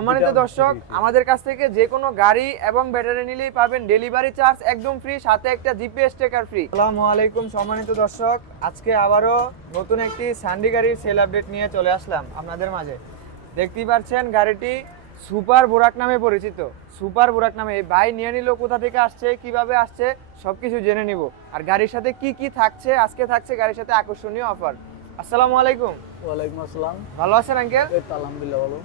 সম্মানিত দর্শক, আমাদের কাছ থেকে যে কোনো গাড়ি এবং ব্যাটারি নিলেই পাবেন ডেলিভারি চার্জ একদম ফ্রি, সাথে একটা জিপিএস ট্র্যাকার ফ্রি। আসসালামু আলাইকুম সম্মানিত দর্শক, আজকে আবারও নতুন একটি সান্ডি গাড়ির সেল আপডেট নিয়ে চলে আসলাম আপনাদের মাঝে। দেখতেই পাচ্ছেন গাড়িটি সুপার বোরাক নামে পরিচিত। সুপার বোরাক নামে এই ভাই নিয়ে নিল, কোথা থেকে আসছে, কিভাবে আসছে সবকিছু জেনে নিব। আর গাড়ির সাথে কি কি থাকছে, আজকে থাকছে গাড়ির সাথে আকর্ষণীয় অফার। আসসালামু আলাইকুম। ওয়ালাইকুম আসসালাম। ভালো আছেন আঙ্কেল? এই তো আলহামদুলিল্লাহ ভালো।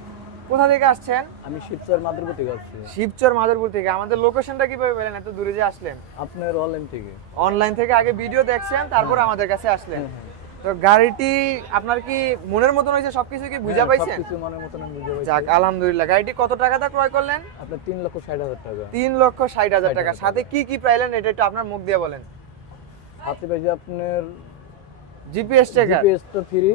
কোথা থেকে আসছেন? আমি শিবচর মাদুরপুর থেকে আসছি। শিবচর মাদারপুর থেকে। আমাদের লোকেশনটা কিভাবে পেলেন, এত দূরে যে আসলেন? আপনার অনলাইন থেকে। অনলাইন থেকে আগে ভিডিও দেখছেন, তারপর আমাদের কাছে আসলেন। হ্যাঁ। তো গাড়িটি আপনার কি মনের মতন হয়েছে? সবকিছু কি বুঝা পাইছেন? সবকিছু মনের মতন আমি বুঝে পাইছি। যাক আলহামদুলিল্লাহ। গাড়িটি কত টাকাতে ক্রয় করলেন? আপনার 3,60,000 টাকা। 3,60,000 টাকা। সাথে কি কি পাইলেন এটা একটু আপনার মুখ দিয়ে বলেন। হাতে পাইছি আপনার জিপিএস ট্র্যাকার জিপিএস তো ফ্রি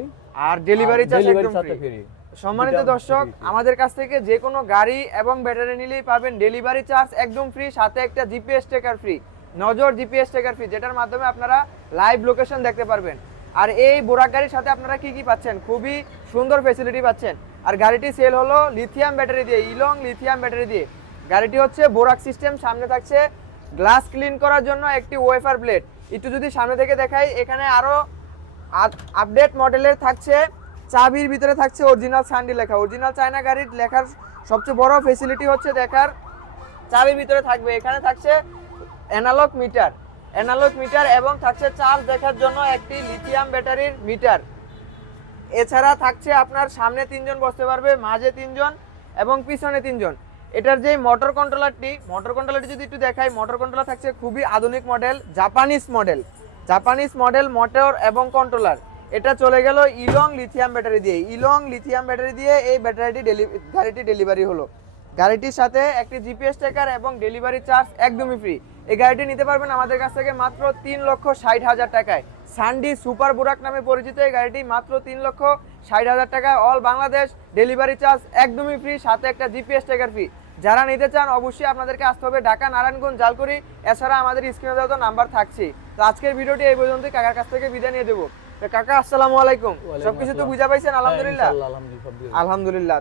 আর ডেলিভারি চার্জ একদম চার্জটা ফ্রি। ফ্রি। সম্মানিত দর্শক, আমাদের কাছ থেকে যে কোনো গাড়ি এবং ব্যাটারি নিলেই পাবেন ডেলিভারি চার্জ একদম ফ্রি, সাথে একটা জিপিএস ট্র্যাকার ফ্রি, নজর জিপিএস ট্র্যাকার ফ্রি, যেটার মাধ্যমে আপনারা লাইভ লোকেশন দেখতে পারবেন। আর এই বোরাক গাড়ির সাথে আপনারা কি কি পাচ্ছেন? খুবই সুন্দর ফ্যাসিলিটি পাচ্ছেন। আর গাড়িটি সেল হলো লিথিয়াম ব্যাটারি দিয়ে, ইলং লিথিয়াম ব্যাটারি দিয়ে। গাড়িটি হচ্ছে বোরাক সিস্টেম, সামনে থাকছে গ্লাস ক্লিন করার জন্য একটি ওয়েফার প্লেট। একটু যদি সামনে থেকে দেখাই, এখানে আরো আপডেট মডেলের থাকছে। চাবির ভিতরে থাকছে অরিজিনাল সান্ডি লেখা। অরিজিনাল চায়না গাড়ির লেখার সবচেয়ে বড় ফ্যাসিলিটি হচ্ছে দেখার চাবির ভিতরে থাকবে। এখানে থাকছে অ্যানালগ মিটার এবং থাকছে চার্জ দেখার জন্য একটি লিথিয়াম ব্যাটারির মিটার। এছাড়া থাকছে আপনার সামনে 3 জন বসতে পারবে, মাঝে 3 জন এবং পিছনে 3 জন। এটার যে মোটর কন্ট্রোলারটি যদি একটু দেখাই, মোটর কন্ট্রোলার থাকছে খুবই আধুনিক মডেল, জাপানিজ মডেল মোটর এবং কন্ট্রোলার। এটা চলে গেল ইলং লিথিয়াম ব্যাটারি দিয়ে এই গাড়িটি ডেলিভারি হলো। গাড়িটির সাথে একটি জিপিএস ট্র্যাকার এবং ডেলিভারি চার্জ একদমই ফ্রি। এই গাড়িটি নিতে পারবেন আমাদের কাছ থেকে মাত্র 3,60,000 টাকায়। সান্ডি সুপার বোরাক নামে পরিচিত এই গাড়িটি মাত্র 3,60,000 টাকায়। অল বাংলাদেশ ডেলিভারি চার্জ একদমই ফ্রি, সাথে একটা জিপিএস ট্র্যাকার ফ্রি। যারা নিতে চান অবশ্যই আপনাদেরকে আসতে হবে ঢাকা, নারায়ণগঞ্জ, জালকুড়ি। এছাড়া আমাদের স্ক্রিনে দেওয়া নাম্বার থাকছে। তো আজকের ভিডিওটি এই পর্যন্তই। কাকার কাছ থেকে বিদায় নিয়ে দেবো। কাকা আসসালামু আলাইকুম। সবকিছু তো বুঝা পাইছেন? আলহামদুলিল্লাহ। আলহামদুলিল্লাহ। আলহামদুলিল্লাহ।